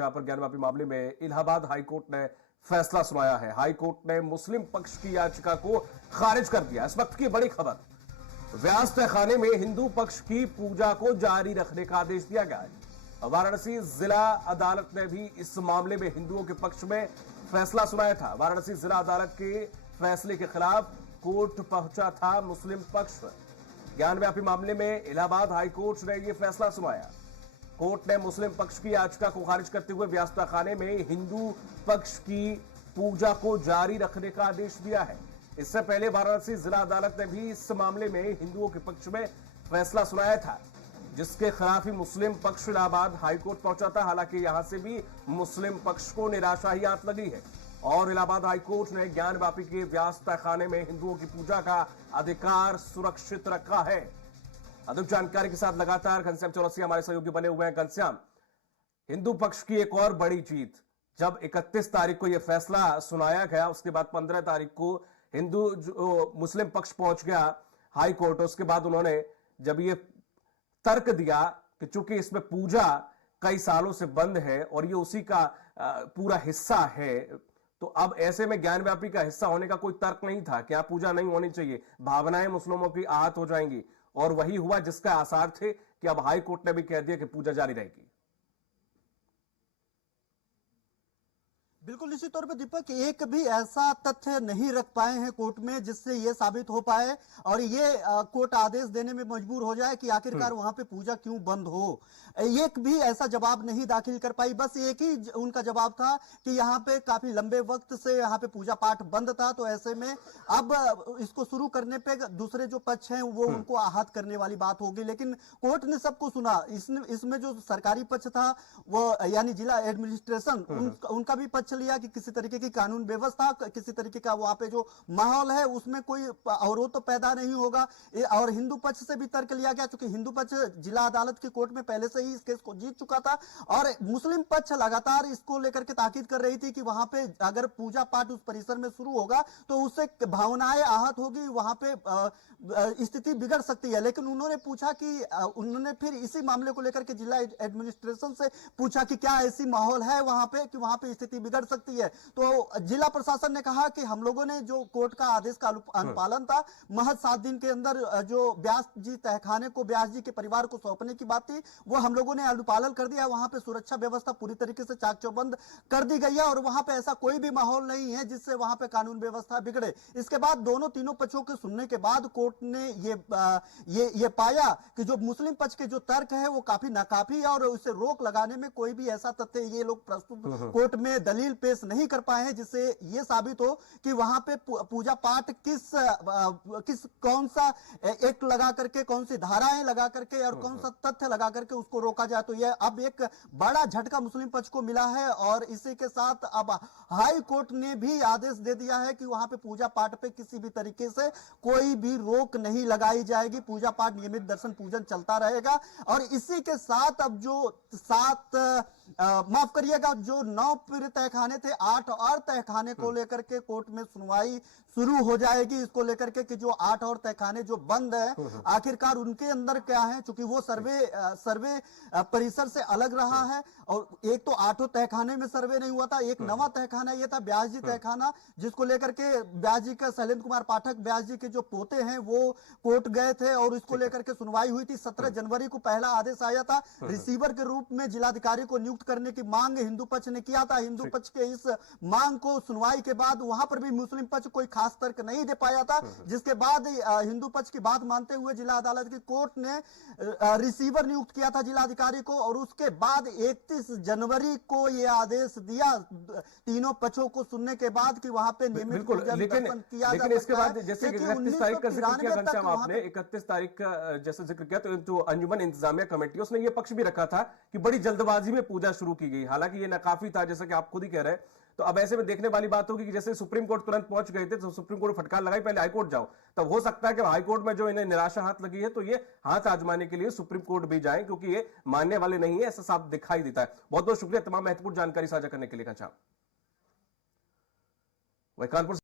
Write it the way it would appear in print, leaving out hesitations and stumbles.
जहां पर ज्ञानवापी मामले में इलाहाबाद हाईकोर्ट ने फैसला सुनाया है। हाईकोर्ट ने मुस्लिम पक्ष की याचिका को खारिज कर दिया। इस वक्त की बड़ी खबर, व्यास तहखाने में हिंदू पक्ष की पूजा को जारी रखने का आदेश दिया गया है। वाराणसी जिला अदालत ने भी इस मामले में हिंदुओं के पक्ष में फैसला सुनाया था। वाराणसी जिला अदालत के फैसले के खिलाफ कोर्ट पहुंचा था मुस्लिम पक्ष। ज्ञानव्यापी मामले में इलाहाबाद हाईकोर्ट ने यह फैसला सुनाया। कोर्ट ने मुस्लिम पक्ष की याचिका को खारिज करते हुए व्यास तहखाने में हिंदू पक्ष की पूजा को जारी रखने का आदेश दिया है। इससे पहले वाराणसी जिला अदालत ने भी इस मामले में हिंदुओं के पक्ष में फैसला सुनाया था, जिसके खिलाफ ही मुस्लिम पक्ष इलाहाबाद हाईकोर्ट पहुंचा था। हालांकि यहां से भी मुस्लिम पक्ष को निराशा ही हाथ लगी है और इलाहाबाद हाईकोर्ट ने ज्ञानवापी के व्यास तहखाने में हिंदुओं की पूजा का अधिकार सुरक्षित रखा है। अधिक जानकारी के साथ लगातार घनश्याम चौरसिया हमारे सहयोगी बने हुए हैं। घनश्याम, हिंदू पक्ष की एक और बड़ी जीत, जब 31 तारीख को यह फैसला सुनाया गया, उसके बाद 15 तारीख को हिंदू मुस्लिम पक्ष पहुंच गया हाई कोर्ट। उसके बाद उन्होंने जब ये तर्क दिया कि चूंकि इसमें पूजा कई सालों से बंद है और ये उसी का पूरा हिस्सा है, तो अब ऐसे में ज्ञानव्यापी का हिस्सा होने का कोई तर्क नहीं था। क्या पूजा नहीं होनी चाहिए, भावनाएं मुस्लिमों की आहत हो जाएंगी, और वही हुआ जिसका आसार थे कि अब हाई कोर्ट ने भी कह दिया कि पूजा जारी रहेगी। बिल्कुल निश्चित तौर पे दीपक, एक भी ऐसा तथ्य नहीं रख पाए हैं कोर्ट में जिससे ये साबित हो पाए और ये कोर्ट आदेश देने में मजबूर हो जाए कि आखिरकार वहां पे पूजा क्यों बंद हो। एक भी ऐसा जवाब नहीं दाखिल कर पाई। बस एक ही उनका जवाब था कि यहाँ पे काफी लंबे वक्त से यहाँ पे पूजा पाठ बंद था, तो ऐसे में अब इसको शुरू करने पे दूसरे जो पक्ष हैं वो उनको आहत करने वाली बात होगी। लेकिन कोर्ट ने सबको सुना। इसमें जो सरकारी पक्ष था वो यानी जिला एडमिनिस्ट्रेशन, उनका भी पक्ष लिया कि किसी तरीके की कानून व्यवस्था, किसी तरीके का वहां पे जो माहौल है उसमें कोई अवरोध तो पैदा नहीं होगा। और हिंदू पक्ष से भी तर्क लिया गया, क्योंकि हिंदू पक्ष जिला अदालत की कोर्ट में पहले से ही इस केस को जीत चुका था और मुस्लिम पक्ष लगातार इसको लेकर के ताकीद कर रही थी कि वहां पे अगर पूजा पाठ उस परिसर में शुरू होगा तो उससे भावनाएं आहत होगी, वहां पे स्थिति बिगड़ सकती है। लेकिन उन्होंने पूछा कि उन्होंने फिर इसी मामले को लेकर के जिला एडमिनिस्ट्रेशन से पूछा कि क्या ऐसी माहौल है वहां पे कि वहां पे स्थिति बिगड़ सकती है। तो जिला प्रशासन ने कहा कि हम लोगों ने जो कोर्ट का आदेश का अनुपालन था, महज 7 दिन के अंदर जो व्यास जी तहखाने को व्यास जी के परिवार को सौंपने की बात थी वो हम लोगों ने अनुपालन कर दिया। वहां पे सुरक्षा व्यवस्था पूरी तरीके से चाक चौबंद कर दी गई है और वहां पे ऐसा कोई भी माहौल नहीं है जिससे वहां पे कानून व्यवस्था बिगड़े। इसके बाद तीनों पक्षों के सुनने के बाद कोर्ट ने ये पाया कि जो मुस्लिम पक्ष के जो तर्क है वो काफी नाकाफी है और उसे रोक लगाने में कोई भी ऐसा तथ्य ये लोग प्रस्तुत कोर्ट में दलील पेश नहीं कर पाए हैं जिससे ये साबित हो कि वहां पे पूजा पाठ किस कौन सा एक्ट लगा करके, कौन सी धाराएं लगा करके और कौन सा तथ्य लगा करके उसको रोका जाए। तो यह अब एक बड़ा झटका मुस्लिम पक्ष को मिला है और इसी के साथ अब हाई कोर्ट ने भी आदेश दे दिया है कि वहां पे पूजा पाठ पे किसी भी तरीके से कोई भी रोक नहीं लगाई जाएगी। पूजा पाठ नियमित दर्शन पूजन चलता रहेगा और इसी के साथ अब जो 9 फिर तहखाने थे, 8 और तहखाने को लेकर के कोर्ट में सुनवाई शुरू हो जाएगी। इसको लेकर के कि जो 8 और तहखाने जो बंद है आखिरकार उनके अंदर क्या है, चूंकि वो सर्वे परिसर से अलग रहा है और एक तो 8 तहखाने में सर्वे नहीं हुआ था, एक नवा तहखाना ये था व्यास जी तहखाना, जिसको लेकर के व्यास जी का शैलेंद्र कुमार पाठक व्यास जी के जो पोते हैं वो कोर्ट गए थे और इसको लेकर के सुनवाई हुई थी। 17 जनवरी को पहला आदेश आया था। रिसीवर के रूप में जिलाधिकारी को नियुक्त करने की मांग हिंदू पक्ष ने किया था। हिंदू पक्ष के इस मांग को सुनवाई के बाद वहां पर भी मुस्लिम पक्ष कोई खास तर्क नहीं दे पाया था, जिसके बाद हिंदू पक्ष की बात मानते हुए जिला अदालत की कोर्ट ने रिसीवर नियुक्त किया था जिलाधिकारी को और उसके बाद 31 जनवरी को यह आदेश दिया तीनों पक्षों को सुनने के बाद कि वहां पे नियमित लेकिन इसके बाद जैसे 31 तारीख का जिक्र किया घनश्याम आपने, 31 तारीख का जैसे जिक्र किया, तो जो अंजुमन इंतजामिया कमेटी उसने ये पक्ष भी रखा था कि बड़ी जल्दबाजी में पूजा शुरू की गई। हालांकि ये नाकाफी था, जैसा कि आप खुद ही कह रहे हैं। तो अब ऐसे में देखने वाली बात होगी कि जैसे सुप्रीम कोर्ट तुरंत पहुंच गए थे तो सुप्रीम कोर्ट फटकार लगाई पहले हाईकोर्ट जाओ, तब हो सकता है कि हाईकोर्ट में जो इन्हें निराशा हाथ लगी है तो ये हाथ आजमाने के लिए सुप्रीम कोर्ट भी जाएं, क्योंकि ये मानने वाले नहीं है, ऐसा साफ दिखाई देता है। बहुत बहुत शुक्रिया तमाम महत्वपूर्ण जानकारी साझा करने के लिए। कानपुर